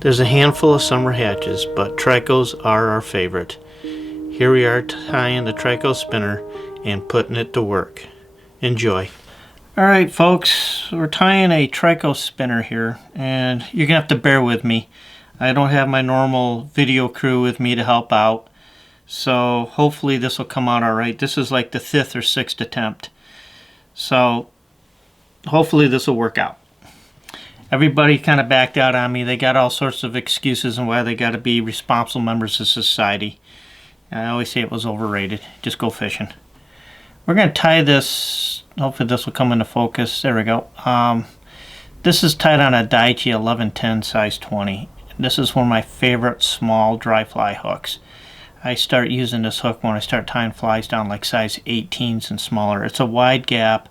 There's a handful of summer hatches, but Tricos are our favorite. Here we are tying the Trico spinner and putting it to work. Enjoy. Alright folks, we're tying a Trico spinner here, and you're going to have to bear with me. I don't have my normal video crew with me to help out, so hopefully this will come out alright. This is like the 5th or 6th attempt, so hopefully this will work out. Everybody kind of backed out on me. They got all sorts of excuses on why they got to be responsible members of society. I always say it was overrated. Just go fishing. We're going to tie this. Hopefully this will come into focus. There we go. This is tied on a Daiichi 1110 size 20. This is one of my favorite small dry fly hooks. I start using this hook when I start tying flies down like size 18s and smaller. It's a wide gap,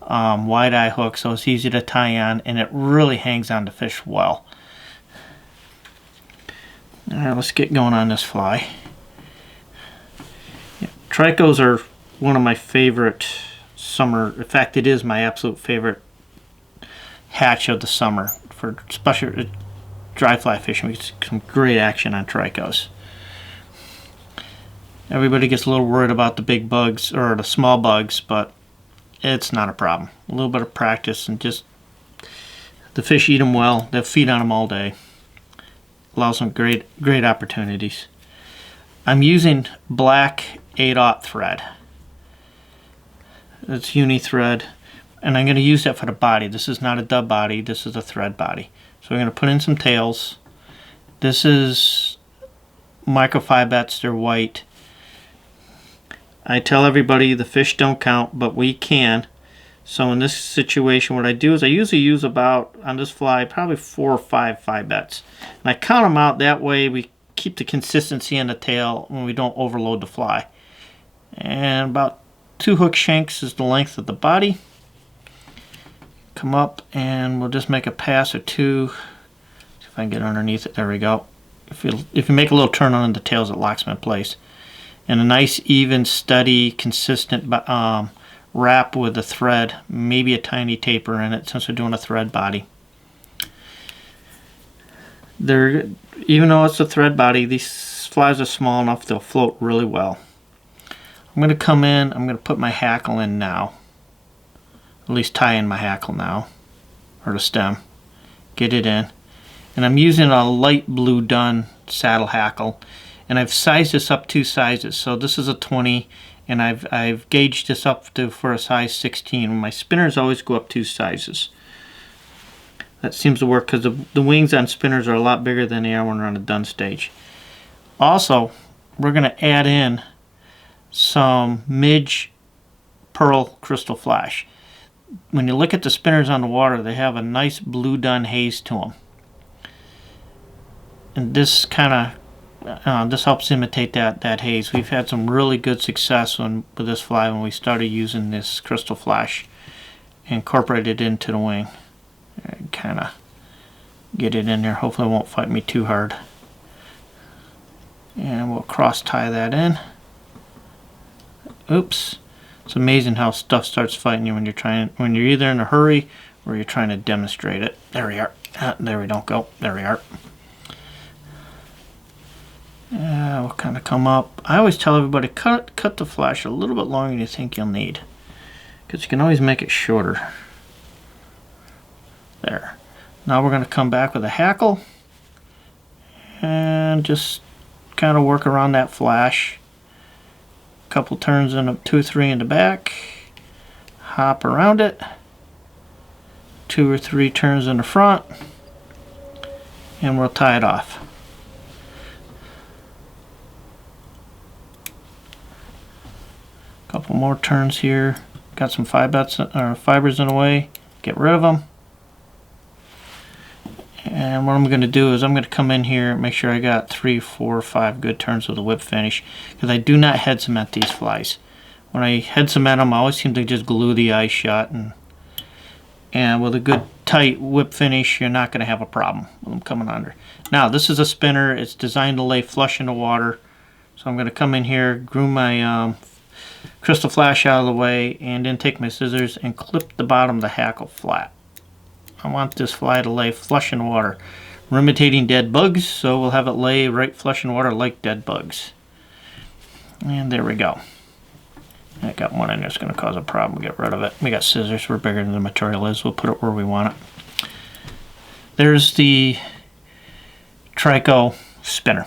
wide eye hook, so it's easy to tie on, and it really hangs on the fish well. Alright, let's get going on this fly. Yeah, Tricos are one of my favorite summer, in fact it is my absolute favorite hatch of the summer for special dry fly fishing. We get some great action on Tricos. Everybody gets a little worried about the big bugs or the small bugs, but it's not a problem. A little bit of practice and just the fish eat them well. They'll feed on them all day. Allows some great opportunities. I'm using black 8/0 thread. It's uni thread, and I'm going to use that for the body. This is not a dub body. This is a thread body. So we're going to put in some tails. This is microfibets. They're white. I tell everybody the fish don't count, but we can. So in this situation, what I do is I usually use about, on this fly, probably 4 or 5 fibets. And I count them out. That way we keep the consistency in the tail when we don't overload the fly. And about 2 hook shanks is the length of the body. Come up and we'll just make a pass or 2. See if I can get underneath it. There we go. If you make a little turn on the tails, it locks them in place. And a nice, even, steady, consistent wrap with the thread. Maybe a tiny taper in it since we're doing a thread body. Even though it's a thread body, these flies are small enough they'll float really well. I'm going to come in, I'm going to put my hackle in now. At least tie in my hackle now. Or the stem. Get it in. And I'm using a light blue dun saddle hackle. And I've sized this up 2 sizes. So this is a 20, and I've gauged this up for a size 16. My spinners always go up 2 sizes. That seems to work because the wings on spinners are a lot bigger than they are when they're on a dun stage. Also, we're going to add in some Midge Pearl Crystal Flash. When you look at the spinners on the water, they have a nice blue dun haze to them. And this kind of this helps imitate that haze. We've had some really good success with this fly when we started using this Crystal Flash, incorporated it into the wing. Kind of get it in there. Hopefully it won't fight me too hard. And we'll cross tie that in. Oops. It's amazing how stuff starts fighting you when you're either in a hurry or you're trying to demonstrate it. There we are. There we don't go. There we are. We'll kind of come up. I always tell everybody cut the flash a little bit longer than you think you'll need, because you can always make it shorter. There. Now we're going to come back with a hackle and just kind of work around that flash. A couple turns in 2 or 3 in the back. Hop around it. 2 or 3 turns in the front, and we'll tie it off. Couple more turns here. Got some fibers in the way. Get rid of them. And what I'm going to do is I'm going to come in here, make sure I got 3, 4, 5 good turns with the whip finish, because I do not head cement these flies. When I head cement them, I always seem to just glue the eyes shut, and with a good tight whip finish, you're not going to have a problem with them coming under. Now this is a spinner. It's designed to lay flush in the water, so I'm going to come in here, groom my Crystal Flash out of the way, and then take my scissors and clip the bottom of the hackle flat. I want this fly to lay flush in water. We're imitating dead bugs, so we'll have it lay right flush in water like dead bugs. And there we go. I got one in there that's going to cause a problem. Get rid of it. We got scissors. We're bigger than the material is. We'll put it where we want it. There's the Trico spinner.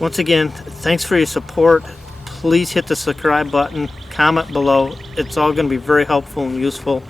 Once again, thanks for your support. Please hit the subscribe button, comment below. It's all going to be very helpful and useful.